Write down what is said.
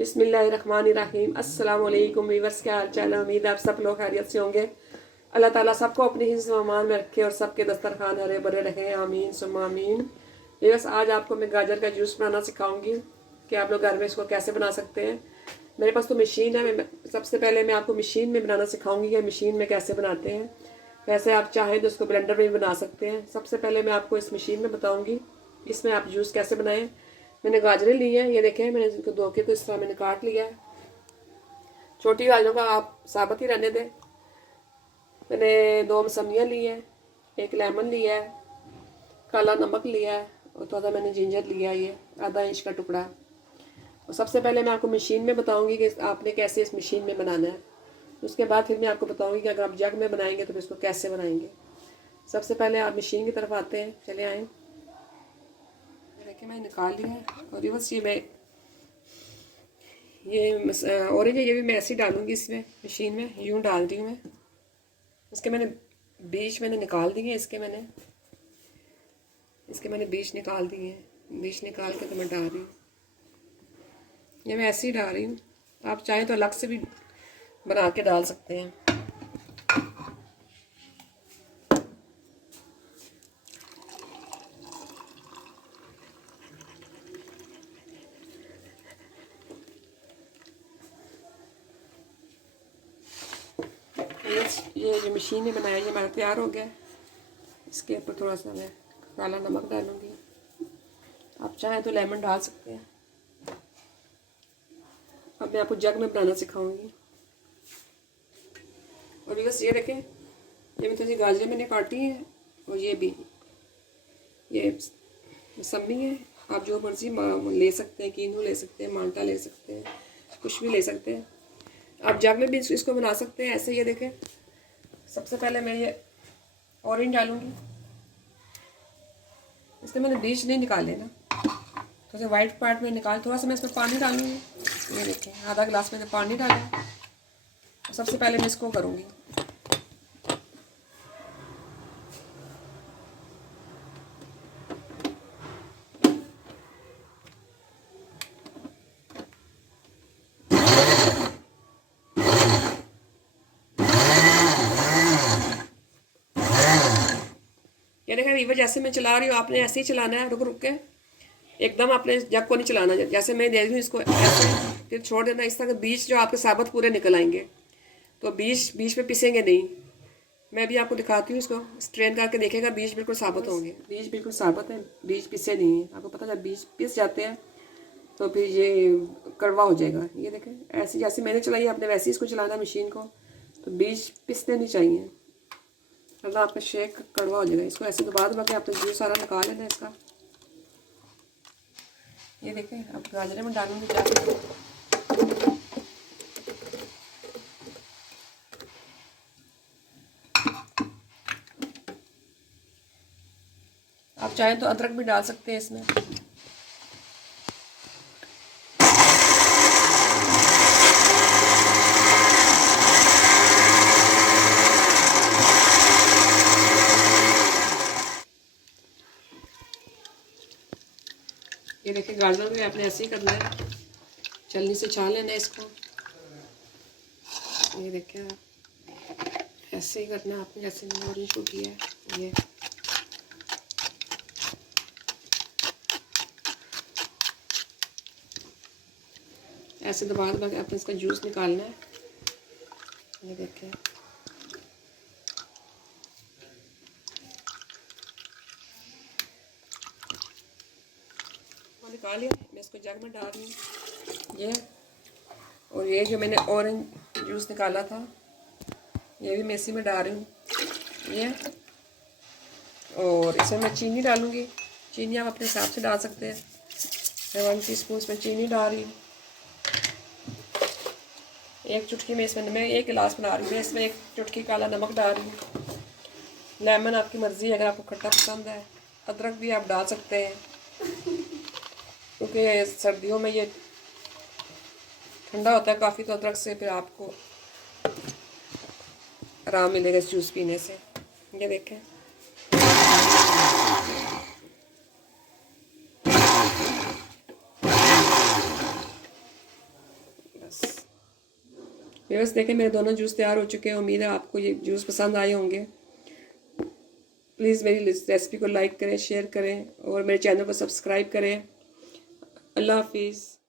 बिस्मिल्लाहिर्रहमानिर्रहीम। अस्सलाम वालेकुम वीवर्स, क्या हाल चाल है। उम्मीद है आप सब लोग खैरियत से होंगे। अल्लाह ताला सबको अपनी हिफ्ज़ व अमान में रखे और सबके दस्तरखान हरे भरे रहे, आमीन सुम्मा आमीन। वीवर्स, आज आपको मैं गाजर का जूस बनाना सिखाऊंगी कि आप लोग घर में इसको कैसे बना सकते हैं। मेरे पास तो मशीन है। सबसे पहले मैं आपको मशीन में बनाना सिखाऊंगी कि मशीन में कैसे बनाते हैं। वैसे आप चाहें तो इसको ब्लेंडर में भी बना सकते हैं। सबसे पहले मैं आपको इस मशीन में बताऊंगी इसमें आप जूस कैसे बनाएं। मैंने गाजरें ली हैं, ये देखें, मैंने इनको धो के तो इस तरह मैंने काट लिया है। छोटी गाजरों का आप साबुत ही रहने दें। मैंने 2 मौसमियाँ ली हैं, एक लेमन लिया है, काला नमक लिया है और थोड़ा सा मैंने जिंजर लिया है, ये आधा इंच का टुकड़ा। और सबसे पहले मैं आपको मशीन में बताऊंगी कि आपने कैसे इस मशीन में बनाना है। उसके बाद फिर मैं आपको बताऊंगी कि अगर आप जग में बनाएंगे तो फिर इसको कैसे बनाएंगे। सबसे पहले आप मशीन की तरफ आते हैं, चले आए। देखिए मैंने निकाल लिया है और बस ये ऑरेंज है, ये भी मैं ऐसे ही डालूंगी इसमें मशीन में, यूँ डाल दी हूँ मैं। इसके मैंने बीज मैंने निकाल दिए, इसके मैंने बीज निकाल दिए हैं। बीज निकाल के तो मैं डाल रही हूँ, ये मैं ऐसे ही डाल रही हूँ। आप चाहें तो अलग से भी बना के डाल सकते हैं। ये जो मशीन ने बनाया ये हमारा तैयार हो गया। इसके ऊपर थोड़ा सा मैं काला नमक डालूंगी। आप चाहें तो लेमन डाल सकते हैं। अब मैं आपको जग में बनाना सिखाऊंगी। और बस ये देखें, ये मैं थोड़ी गाजरें मैंने काटी हैं और ये भी ये मौसमी है। आप जो मर्जी ले सकते हैं, कीनू ले सकते हैं, माल्टा ले सकते हैं, कुछ भी ले सकते हैं। आप जग में भी इसको बना सकते हैं ऐसे। ये देखें, सबसे पहले मैं ये ऑरेंज डालूंगी। इसमें मैंने बीज नहीं निकाले ना, तो उसे वाइट पार्ट में निकाल। थोड़ा सा मैं इसमें पानी डालूंगी। ये देखें, आधा गिलास मैंने पानी डाला। सबसे पहले मैं इसको करूँगी, ये देखें वीवर, जैसे मैं चला रही हूँ आपने ऐसे ही चलाना है, रुक रुक के। एकदम आपने जग को नहीं चलाना। जैसे मैं दे रही हूँ इसको ऐसे, फिर छोड़ देना। इस तरह के बीज जो आपके साबुत पूरे निकल आएंगे, तो बीज पे पिसेंगे नहीं। मैं भी आपको दिखाती हूँ, इसको स्ट्रेन करके देखेगा, बीज बिल्कुल साबुत होंगे। बीज बिल्कुल साबुत है, बीज पिसे नहीं है। आपको पता जब बीज पिस जाते हैं तो फिर ये कड़वा हो जाएगा। ये देखें, ऐसे जैसे मैंने चलाई आपने वैसे ही इसको चलाना मशीन को, तो बीज पिसने नहीं चाहिए, वरना आपका शेक कड़वा हो जाएगा। इसको ऐसे दबा दबा के आपने जूस सारा निकाल लेना इसका। ये देखें, अब गाजरे में डालूंगी जाके। आप चाहें तो अदरक भी डाल सकते हैं इसमें। ये देखिए, गाजर में आपने ऐसे ही करना है, छलनी से छान लेना है इसको। ये देखिए, ऐसे ही करना है आपने, जैसे मैंने ऑरेंज को किया है। ये ऐसे दबा दबा के आपने इसका जूस निकालना है। ये देखिए, निकाल लिया। मैं इसको जग में डाल रही हूँ ये। और ये जो मैंने ऑरेंज जूस निकाला था ये भी मैं इसी में डाल रही हूँ ये। और इसमें मैं चीनी डालूँगी। चीनी आप अपने हिसाब से डाल सकते हैं। मैं 1 टीस्पून इसमें चीनी डाल रही हूँ। 1 चुटकी में इसमें, मैं 1 गिलास बना रही हूँ, मैं इसमें 1 चुटकी काला नमक डाल रही हूँ। लेमन आपकी मर्ज़ी है, अगर आपको खट्टा पसंद है। अदरक भी आप डाल सकते हैं, क्योंकि सर्दियों में ये ठंडा होता है काफ़ी, तो अदरक से फिर आपको आराम मिलेगा इस जूस पीने से। ये देखें, व्यूअर्स देखें मेरे दोनों जूस तैयार हो चुके हैं। उम्मीद है आपको ये जूस पसंद आए होंगे। प्लीज़ मेरी रेसिपी को लाइक करें, शेयर करें और मेरे चैनल को सब्सक्राइब करें। अल्लाह हाफिज़।